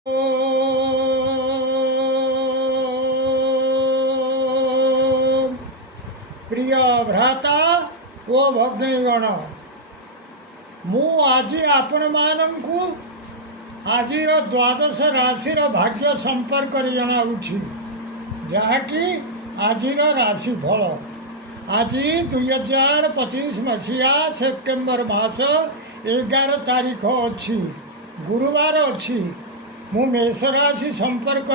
प्रिय भ्राता ओ भगिनीगण मु आज आपण मानू आज द्वादश राशि भाग्य संपर्क जनाऊँगी जहाँकि आज राशि फल आज 2025 मसीहा सेप्टेम्बर मास 11 तारीख अच्छी गुरुवार अच्छी मु मेष राशि संपर्क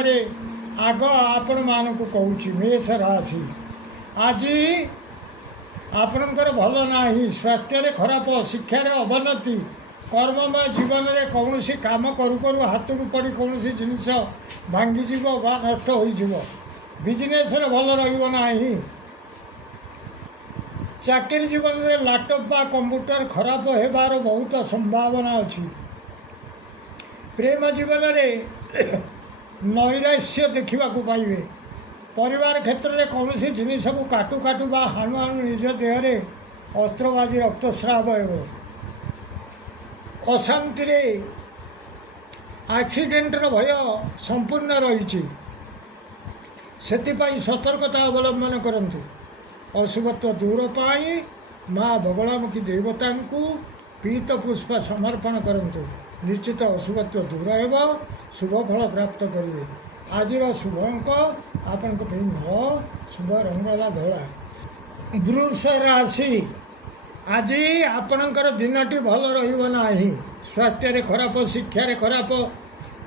आग आपण मानक कहूँ मेष राशि आज आपणकर भल ना स्वास्थ्य खराब शिक्षार अवनति कर्ममय जीवन में कौन काम करू करू हाथ पड़ी कौन जिनस भांगीज नष्ट हो बिजनेस भल रहा चाकरी जीवन में लैपटॉप बा कंप्यूटर खराब होबार बहुत संभावना अच्छी प्रेम जीवन में नैराश्य देखा पाइबे परिवार क्षेत्र में कौन जिनस को काटू काटू बा हाणु हाणु निज देहरे अस्त्रबाजी रक्तस्राव अशांति एक्सीडेंटर भय संपूर्ण रही सतर्कता अवलंबन करंतु अशुभत्व दूर पाई माँ बगलामुखी देवता को पीत पुष्प समर्पण करंतु निश्चित अशुभत्व दूर हो शुभ फल प्राप्त करेंगे आज शुभ अंक आपण शुभ रंगला धला वृष राशि आज आपणकर दिनटी भल रहा स्वास्थ्य खराब शिक्षार खराब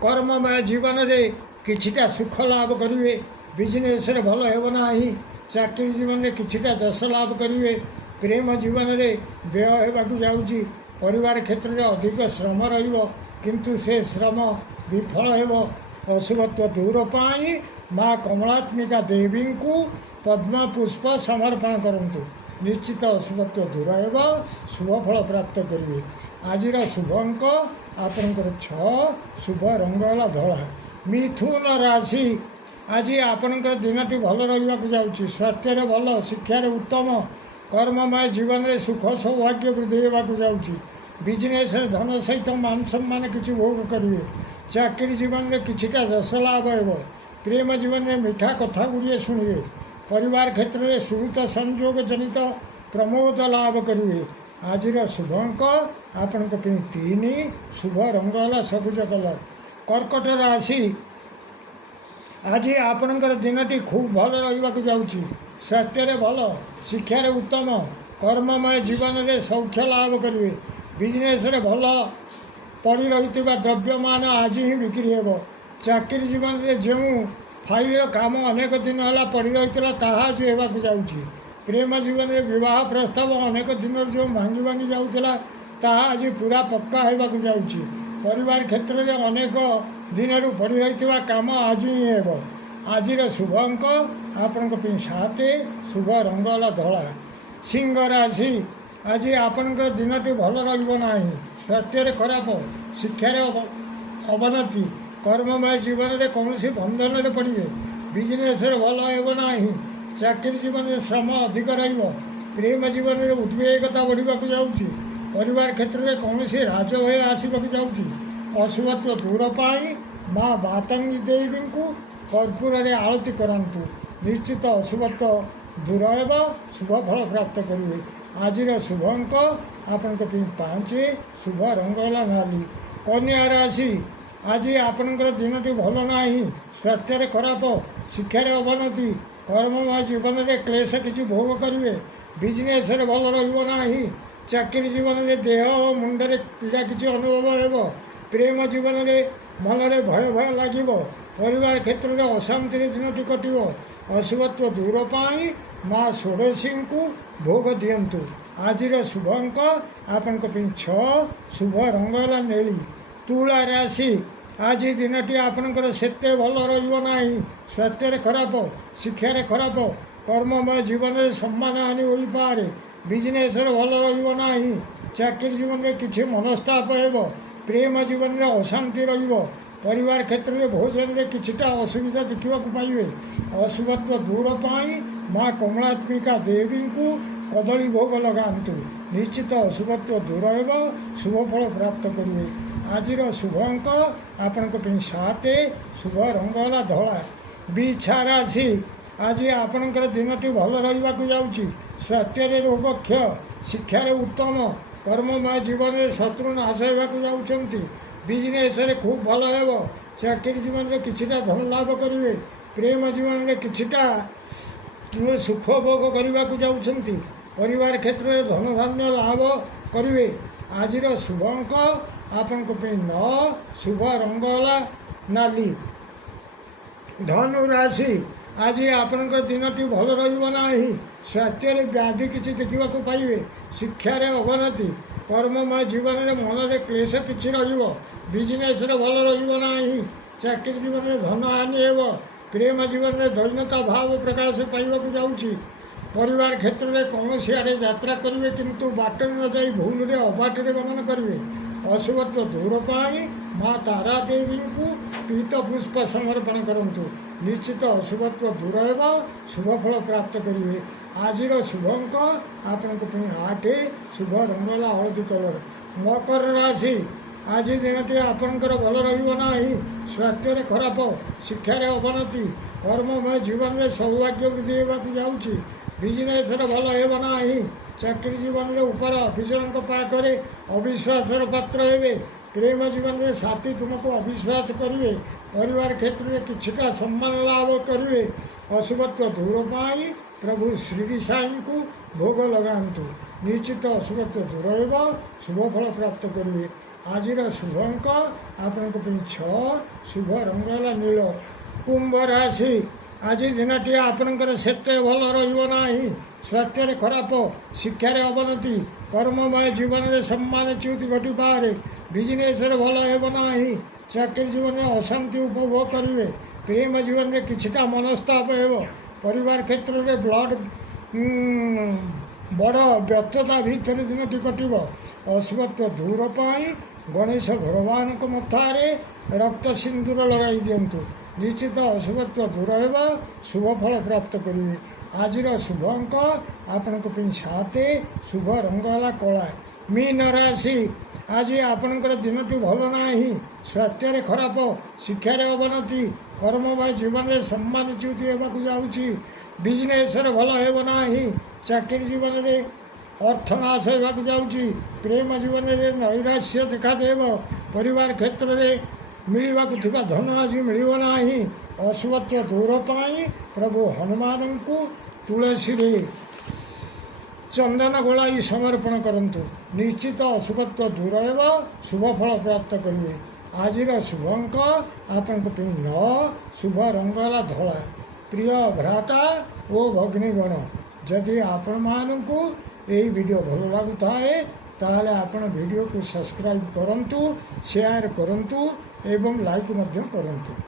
कर्ममय जीवन में किछिटा सुख लाभ करेंगे बिजनेस भल होना चाकरी जीवन में किछिटा जश लाभ करेंगे प्रेम जीवन में व्यय होगा जाऊँगी परिवार क्षेत्र में अधिक श्रम किंतु से श्रम विफल हो अशुभत्व दूर पाई माँ कमलात्मिका देवी को पद्म पुष्प समर्पण करंतु निश्चित अशुभत्व दूर हो शुभ फल प्राप्त करेंगे आज शुभ अंक आपणकर 6 शुभ रंगला धला मिथुन राशि आज आपणकर दिनटी भल रहा जाऊँगी स्वास्थ्य भल शिक्षार उत्तम कर्ममय जीवन में सुख सौभाग्य वृद्धि होगा जाऊँगी बिजनेस धन सहित मान सम्मान किसी भोग करेंगे चाकरी जीवन में किछिटा जश लाभ हो प्रेम जीवन में मीठा कथा गुड़िए शुणे परिवार क्षेत्र में सुहृत संयोग जनित प्रमोद लाभ करेंगे आज शुभ अंक आपण 3 शुभ रंगला सबुज कलर कर्कट राशि आज आपणकर दिनटी खूब भल रहा जाऊँगी स्वास्थ्य भल शिक्षार उत्तम कर्ममय जीवन में सौख्य लाभ करेंगे बिजनेस भल पड़ रही द्रव्यमान आज ही बिक्री हो चाकरी जीवन में जो फाइल काम अनेक दिन है पड़ रही आज होगा जाऊँगी प्रेम जीवन में विवाह प्रस्ताव अनेक दिन जो भांगी भांगी जाऊला आज पूरा पक्का होगा जाऊँगी परिवार क्षेत्र में अनेक दिन पड़ रही काम आज ही हो आज शुभ अंक आपण 7 शुभ रंगला धला सिंह राशि आज आपणकर दिनटी भल रहा स्वास्थ्य खराब शिक्षार अवनति कर्ममय जीवन में कौन बंधन में पड़े बिजनेस भल होना चाकरी जीवन में श्रम अधिक प्रेम जीवन में उद्वेगता बढ़ा जाऊँगी परिवार क्षेत्र में कौन राजभय आसवाक जाऊँगी अशुभत्व दूर पाई माँ बातंगी देवी को कर्पूर आरती करंतु निश्चित अशुभत्व दूर हो शुभ फल प्राप्त करेंगे आज शुभ अंक आपण 5 शुभ रंगला नाली कन्या राशि आज आपणकर दिनटी भल ना स्वास्थ्य खराब शिक्षार अवनति कर्ममय जीवन में क्लेश किसी भोग करेंगे बिजनेस भल रहा चाकरी जीवन में देह और मुंडे पीड़ा किसी अनुभव हो प्रेम जीवन में मन में भय भय लगे परिवार क्षेत्र में अशांति दिनटी कटो अशुभत्व दूर पाई माँ षोड़शी को भोग दिंतु आज शुभ अंक आपण 6 शुभ रंगला नेली तुला राशि आज दिनटी आपणकर सेते भल रहा स्वास्थ्य खराब शिक्षार खराब कर्ममय जीवन में सम्मान हानि हो पारे बिजनेस भल रहा चाकरी जीवन में किसी मनस्ताप हो प्रेम जीवन में अशांति परिवार क्षेत्र में भोजन में किछिटा असुविधा देखा पाइबे अशुभत्व दूर पाई माँ कमलात्मिका देवी को कदली भोग लगातु निश्चित अशुभत्व दूर हो शुभ फल प्राप्त करेंगे ଆଜିର ଶୁଭ ଅଙ୍କ ଆପଣଙ୍କ ପାଇଁ 7, ଶୁଭ ରଙ୍ଗ ହେଲା ଧଳା। ବିଛା ରାଶି, ଆଜି ଆପଣଙ୍କର ଦିନଟି ଭଲ ରହିବାକୁ ଯାଉଛି। ସ୍ୱାସ୍ଥ୍ୟରେ ରୋଗ କ୍ଷୟ, ଶିକ୍ଷାରେ ଉତ୍ତମ, କର୍ମମୟ ଜୀବନରେ ଶତ୍ରୁ ନାଶ ହେବାକୁ ଯାଉଛନ୍ତି। ବିଜନେସ୍ରେ ଖୁବ୍ ଭଲ ହେବ। ଚାକିରି ଜୀବନରେ କିଛିଟା ଧନ ଲାଭ କରିବେ। ପ୍ରେମ ଜୀବନରେ କିଛିଟା ସୁଖ ଭୋଗ କରିବାକୁ ଯାଉଛନ୍ତି। ପରିବାର କ୍ଷେତ୍ରରେ ଧନଧାନ୍ୟ ଲାଭ କରିବେ। ଆଜିର ଶୁଭ ଅଙ୍କ ଆପଣଙ୍କ ପାଇଁ 9, ଶୁଭ ରଙ୍ଗ ହେଲା ନାଲି। ଧନୁ ରାଶି, ଆଜି ଆପଣଙ୍କର ଦିନଟି ଭଲ ରହିବ ନାହିଁ। ସ୍ୱାସ୍ଥ୍ୟରେ ବ୍ୟାଧି କିଛି ଦେଖିବାକୁ ପାଇବେ। ଶିକ୍ଷାରେ ଅବନତି, କର୍ମମୟ ଜୀବନରେ ମନରେ କ୍ଲେଶ କିଛି ରହିବ। ବିଜନେସ୍ରେ ଭଲ ରହିବ ନାହିଁ। ଚାକିରି ଜୀବନରେ ଧନ ହାନି ହେବ। ପ୍ରେମ ଜୀବନରେ ଦୈନ୍ୟତା ଭାବ ପ୍ରକାଶ ପାଇବାକୁ ଯାଉଛି। ପରିବାର କ୍ଷେତ୍ରରେ କୌଣସି ଆଡ଼େ ଯାତ୍ରା କରିବେ, କିନ୍ତୁ ବାଟରେ ନ ଯାଇ ଭୁଲରେ ଅବାଟରେ ଗମନ କରିବେ। ଅଶୁଭତ୍ୱ ଦୂର ପାଇଁ ମା ତାରା ଦେବୀଙ୍କୁ ପୀତ ପୁଷ୍ପ ସମର୍ପଣ କରନ୍ତୁ। ନିଶ୍ଚିତ ଅଶୁଭତ୍ୱ ଦୂର ହେବ, ଶୁଭ ଫଳ ପ୍ରାପ୍ତ କରିବେ। ଆଜିର ଶୁଭ ଅଙ୍କ ଆପଣଙ୍କ ପାଇଁ 8, ଶୁଭ ରଙ୍ଗ ହେଲା ହଳଦୀ କଲର। ମକର ରାଶି, ଆଜି ଦିନଟି ଆପଣଙ୍କର ଭଲ ରହିବ ନାହିଁ। ସ୍ୱାସ୍ଥ୍ୟରେ ଖରାପ, ଶିକ୍ଷାରେ ଅବନତି, କର୍ମମୟ ଜୀବନରେ ସୌଭାଗ୍ୟ ବୃଦ୍ଧି ହେବାକୁ ଯାଉଛି। ବିଜନେସ୍ରେ ଭଲ ହେବ ନାହିଁ। ଚାକିରି ଜୀବନରେ ଉପର ଅଫିସରଙ୍କ ପାଖରେ ଅବିଶ୍ୱାସର ପାତ୍ର ହେବେ। ପ୍ରେମ ଜୀବନରେ ସାଥୀ ତୁମକୁ ଅବିଶ୍ୱାସ କରିବେ। ପରିବାର କ୍ଷେତ୍ରରେ କିଛିଟା ସମ୍ମାନ ଲାଭ କରିବେ। ଅଶୁଭତ୍ୱ ଦୂର ପାଇଁ ପ୍ରଭୁ ଶିରିଡ଼ି ସାଇଙ୍କୁ ଭୋଗ ଲଗାନ୍ତୁ। ନିଶ୍ଚିତ ଅଶୁଭତ୍ୱ ଦୂର ହେବ, ଶୁଭ ଫଳ ପ୍ରାପ୍ତ କରିବେ। ଆଜିର ଶୁଭ ଅଙ୍କ ଆପଣଙ୍କ ପାଇଁ 6, ଶୁଭ ରଙ୍ଗ ହେଲା ନୀଳ। କୁମ୍ଭ ରାଶି, ଆଜି ଦିନଟି ଆପଣଙ୍କର ସେତେ ଭଲ ରହିବ ନାହିଁ। ସ୍ୱାସ୍ଥ୍ୟରେ ଖରାପ, ଶିକ୍ଷାରେ ଅବନତି, କର୍ମମୟ ଜୀବନରେ ସମ୍ମାନଚ୍ୟୁତି ଘଟିପାରେ। ବିଜନେସ୍ରେ ଭଲ ହେବ ନାହିଁ। ଚାକିରି ଜୀବନରେ ଅଶାନ୍ତି ଉପଭୋଗ କରିବେ। ପ୍ରେମ ଜୀବନରେ କିଛିଟା ମନସ୍ତାପ ହେବ। ପରିବାର କ୍ଷେତ୍ରରେ ବଡ଼ ବ୍ୟସ୍ତତା ଭିତରେ ଦିନଟି କଟିବ। ଅଶୁଭତ୍ୱ ଦୂର ପାଇଁ ଗଣେଶ ଭଗବାନଙ୍କ ମଥାରେ ରକ୍ତ ସିନ୍ଦୁର ଲଗାଇ ଦିଅନ୍ତୁ। ନିଶ୍ଚିତ ଅଶୁଭତ୍ୱ ଦୂର ହେବ, ଶୁଭ ଫଳ ପ୍ରାପ୍ତ କରିବେ। ଆଜିର ଶୁଭ ଅଙ୍କ ଆପଣଙ୍କ ପାଇଁ 7, ଶୁଭ ରଙ୍ଗ ହେଲା କଳା। ମୀନ ରାଶି, ଆଜି ଆପଣଙ୍କର ଦିନଟି ଭଲ ନାହିଁ। ସ୍ୱାସ୍ଥ୍ୟରେ ଖରାପ, ଶିକ୍ଷାରେ ଅବନତି, କର୍ମମୟ ଜୀବନରେ ସମ୍ମାନଚ୍ୟୁତି ହେବାକୁ ଯାଉଛି। ବିଜନେସ୍ରେ ଭଲ ହେବ ନାହିଁ। ଚାକିରି ଜୀବନରେ ଅର୍ଥନାଶ ହେବାକୁ ଯାଉଛି। ପ୍ରେମ ଜୀବନରେ ନୈରାଶ୍ୟ ଦେଖାଦେବ। ପରିବାର କ୍ଷେତ୍ରରେ ମିଳିବାକୁ ଥିବା ଧନ ଆଜି ମିଳିବ ନାହିଁ। ଅଶୁଭତ୍ୱ ଦୂର ପାଇଁ ପ୍ରଭୁ ହନୁମାନଙ୍କୁ ତୁଳସୀରେ ଚନ୍ଦନ ଗୋଳାଇ ସମର୍ପଣ କରନ୍ତୁ। ନିଶ୍ଚିତ ଅଶୁଭତ୍ୱ ଦୂର ହେବ, ଶୁଭ ଫଳ ପ୍ରାପ୍ତ କରିବେ। ଆଜିର ଶୁଭ ଅଙ୍କ ଆପଣଙ୍କ ପାଇଁ 9, ଶୁଭ ରଙ୍ଗ ହେଲା ଧଳା। ପ୍ରିୟ ଭ୍ରାତା ଓ ଭଗ୍ନୀଗଣ, ଯଦି ଆପଣମାନଙ୍କୁ ଏହି ଭିଡ଼ିଓ ଭଲ ଲାଗୁଥାଏ ତାହେଲେ ଆପଣ ଭିଡ଼ିଓକୁ ସବସ୍କ୍ରାଇବ୍ କରନ୍ତୁ, ସେୟାର କରନ୍ତୁ ଏବଂ ଲାଇକ୍ ମଧ୍ୟ କରନ୍ତୁ।